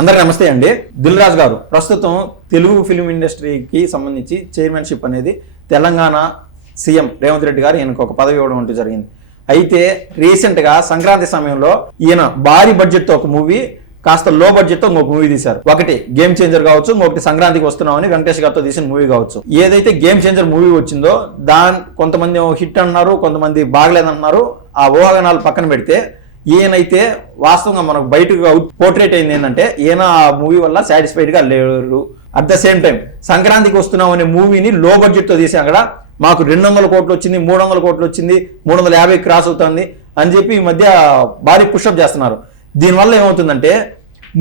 అందరికీ నమస్తే అండి. దిల్ రాజు గారు ప్రస్తుతం తెలుగు ఫిల్మ్ ఇండస్ట్రీకి సంబంధించి చైర్మన్షిప్ అనేది తెలంగాణ సీఎం రేవంత్ రెడ్డి గారు ఈయనకు ఒక పదవి ఇవ్వడం అంటూ జరిగింది. అయితే రీసెంట్గా సంక్రాంతి సమయంలో ఈయన భారీ బడ్జెట్తో ఒక మూవీ, కాస్త లో బడ్జెట్తో ఇంకొక మూవీ తీశారు. ఒకటి గేమ్ చేంజర్ కావచ్చు, ఇంకొకటి సంక్రాంతికి వస్తున్నామని వెంకటేష్ గారితో తీసిన మూవీ కావచ్చు. ఏదైతే గేమ్ చేంజర్ మూవీ వచ్చిందో కొంతమంది హిట్ అన్నారు, కొంతమంది బాగలేదంటున్నారు. ఆ ఊహాగానాలు పక్కన పెడితే ఈయనైతే వాస్తవంగా మనకు బయటకు పోర్ట్రేట్ అయింది ఏంటంటే ఈయన ఆ మూవీ వల్ల సాటిస్ఫైడ్గా లేరు. అట్ ద సేమ్ టైం సంక్రాంతికి వస్తున్నాం అనే మూవీని లో బడ్జెట్తో తీసాం. అక్కడ మాకు 200 కోట్లు వచ్చింది, 300 కోట్లు వచ్చింది, 350 క్రాస్ అవుతుంది అని చెప్పి ఈ మధ్య భారీ పుషప్ చేస్తున్నారు. దీనివల్ల ఏమవుతుందంటే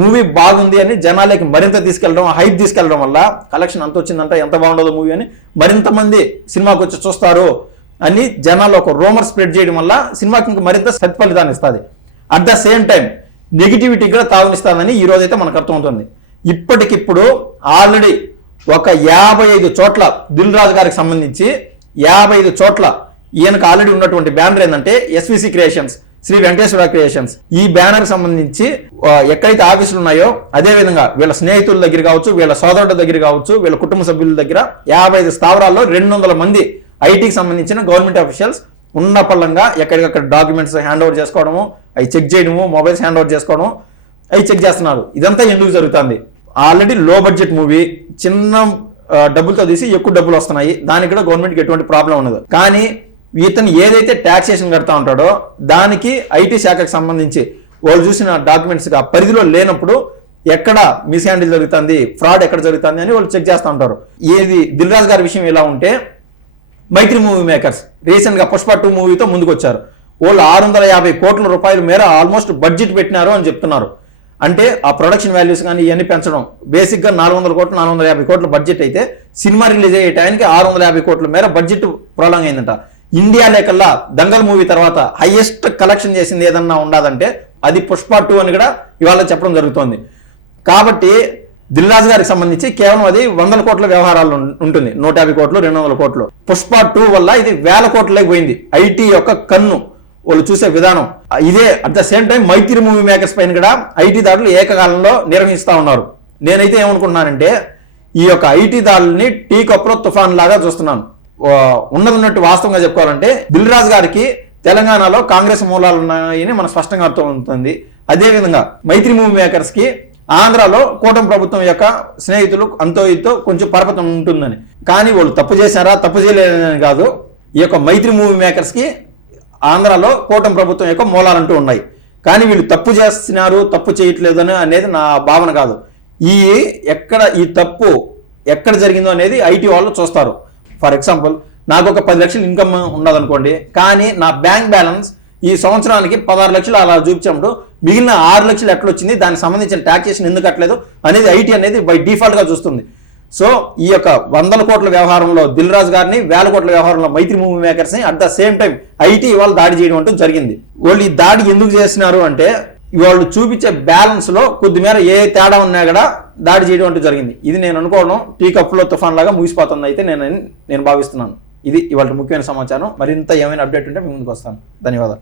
మూవీ బాగుంది అని జనాలకి మరింత తీసుకెళ్ళడం, హైప్ తీసుకెళ్ళడం వల్ల కలెక్షన్ అంత వచ్చిందంట, ఎంత బాగుండదు మూవీ అని మరింత మంది సినిమాకి వచ్చి చూస్తారు అని జనాలు ఒక రూమర్ స్ప్రెడ్ చేయడం వల్ల సినిమాకి ఇంకా మరింత సత్ఫలితాన్ని ఇస్తుంది. At the same time negativity కూడా తాగునిస్తుందని ఈ రోజైతే మనకు అర్థమవుతుంది. ఇప్పటికిప్పుడు ఆల్రెడీ ఒక 55 చోట్ల దిల్ రాజు గారికి సంబంధించి 55 చోట్ల ఈయనకు ఆల్రెడీ ఉన్నటువంటి బ్యానర్ ఏంటంటే SVC creations, Sri Venkateswara creations. ఈ బ్యానర్ సంబంధించి ఎక్కడైతే ఆఫీసులు ఉన్నాయో అదే విధంగా వీళ్ళ స్నేహితుల దగ్గర కావచ్చు, వీళ్ళ సోదరుల దగ్గర కావచ్చు, వీళ్ళ కుటుంబ సభ్యుల దగ్గర 55 స్థావరాల్లో 200 మంది ఐటీకి సంబంధించిన గవర్నమెంట్ అఫీషియల్స్ ఉన్న పళ్ళంగా ఎక్కడికక్కడ డాక్యుమెంట్స్ హ్యాండ్ ఓవర్ చేసుకోవడము, అవి చెక్ చేయడము, మొబైల్స్ హ్యాండ్ ఓవర్ చేసుకోవడం, అవి చెక్ చేస్తున్నారు. ఇదంతా ఎందుకు జరుగుతుంది? ఆల్రెడీ లో బడ్జెట్ మూవీ, చిన్న డబ్బులతో తీసి ఎక్కువ డబ్బులు వస్తున్నాయి, దానికి కూడా గవర్నమెంట్కి ఎటువంటి ప్రాబ్లం ఉండదు. కానీ ఇతను ఏదైతే ట్యాక్సేషన్ కడతా ఉంటాడో దానికి ఐటీ శాఖకు సంబంధించి వాళ్ళు చూసిన డాక్యుమెంట్స్ ఆ పరిధిలో లేనప్పుడు ఎక్కడ మిస్ హ్యాండిల్ జరుగుతుంది, ఫ్రాడ్ ఎక్కడ జరుగుతుంది అని వాళ్ళు చెక్ చేస్తూ ఉంటారు. ఏది దిల్ రాజు గారి విషయం ఇలా ఉంటే మైత్రి మూవీ మేకర్స్ రీసెంట్గా పుష్ప 2 మూవీతో ముందుకు వచ్చారు. వాళ్ళు 650 కోట్ల రూపాయల మేర ఆల్మోస్ట్ బడ్జెట్ పెట్టినారు అని చెప్తున్నారు. అంటే ఆ ప్రొడక్షన్ వాల్యూస్ కానీ ఇవన్నీ పెంచడం, బేసిక్గా 400 కోట్లు 450 కోట్ల బడ్జెట్ అయితే సినిమా రిలీజ్ అయ్యే టైంకి 650 కోట్ల మేర బడ్జెట్ ప్రొలాంగ్ అయిందంట. ఇండియా లేకల్లా దంగల్ మూవీ తర్వాత హైయెస్ట్ కలెక్షన్ చేసింది ఏదన్నా ఉండదంటే అది పుష్ప 2 అని కూడా ఇవాళ చెప్పడం జరుగుతోంది. కాబట్టి దిల్ రాజు గారికి సంబంధించి కేవలం అది 100 కోట్ల వ్యవహారాలు ఉంటుంది, 150 కోట్లు 200 కోట్లు. పుష్ప 2 వల్ల ఇది 1000 కోట్లకి పోయింది. ఐటీ యొక్క కన్ను వాళ్ళు చూసే విధానం ఇదే. At the same time Mythri movie makers పైన కూడా ఐటీ దాడులు ఏకకాలంలో నిర్వహిస్తూ ఉన్నారు. నేనైతే ఏమనుకుంటున్నానంటే ఈ యొక్క ఐటీ దాడుల్ని టీ కప్పులో తుఫాన్ లాగా చూస్తున్నాను. ఉన్నట్టు వాస్తవంగా చెప్పుకోవాలంటే దిల్ రాజు గారికి తెలంగాణలో కాంగ్రెస్ మూలాలు ఉన్నాయని మనకు స్పష్టంగా అర్థమవుతుంది. అదేవిధంగా మైత్రి మూవీ మేకర్స్ కి ఆంధ్రాలో కూటమి ప్రభుత్వం యొక్క స్నేహితులు అంతో ఇంతో కొంచెం పరపతం ఉంటుందని. కానీ వాళ్ళు తప్పు చేశారా, తప్పు చేయలేదని కాదు. ఈ యొక్క మైత్రి మూవీ మేకర్స్ కి ఆంధ్రాలో కూటమి ప్రభుత్వం యొక్క మూలాలంటూ ఉన్నాయి. కానీ వీళ్ళు తప్పు చేస్తున్నారు, తప్పు చేయట్లేదు అనేది నా భావన కాదు. ఈ తప్పు ఎక్కడ జరిగిందో అనేది ఐటీ వాళ్ళు చూస్తారు. ఫర్ ఎగ్జాంపుల్ నాకు ఒక 10 లక్షలు ఇన్కమ్ ఉన్నదనుకోండి, కానీ నా బ్యాంక్ బ్యాలెన్స్ ఈ సంవత్సరానికి 16 లక్షలు అలా చూపించినప్పుడు మిగిలిన 6 లక్షలు ఎట్లొచ్చింది, దానికి సంబంధించిన ట్యాక్సేషన్ ఎందుకు కట్టలేదు అనేది ఐటీ అనేది బై డిఫాల్ట్గా చూస్తుంది. సో ఈ యొక్క 100 కోట్ల వ్యవహారంలో దిల్ రాజు గారిని, 1000 కోట్ల వ్యవహారంలో మైత్రి మూవీ మేకర్స్ని at the same time IT ఇవాళ దాడి చేయడం అంటూ జరిగింది. వాళ్ళు ఈ దాడి ఎందుకు చేస్తున్నారు అంటే వాళ్ళు చూపించే బ్యాలెన్స్లో కొద్దిమేర ఏ తేడా ఉన్నా కూడా దాడి చేయడం అంటూ జరిగింది. ఇది నేను అనుకోవడం టీ కప్పులో తుఫాన్ లాగా ముగిసిపోతుంది అయితే నేను భావిస్తున్నాను. ఇది ఇవాళ ముఖ్యమైన సమాచారం. మరింత ఏమైనా అప్డేట్ ఉంటే మీ ముందుకు వస్తాను. ధన్యవాదాలు.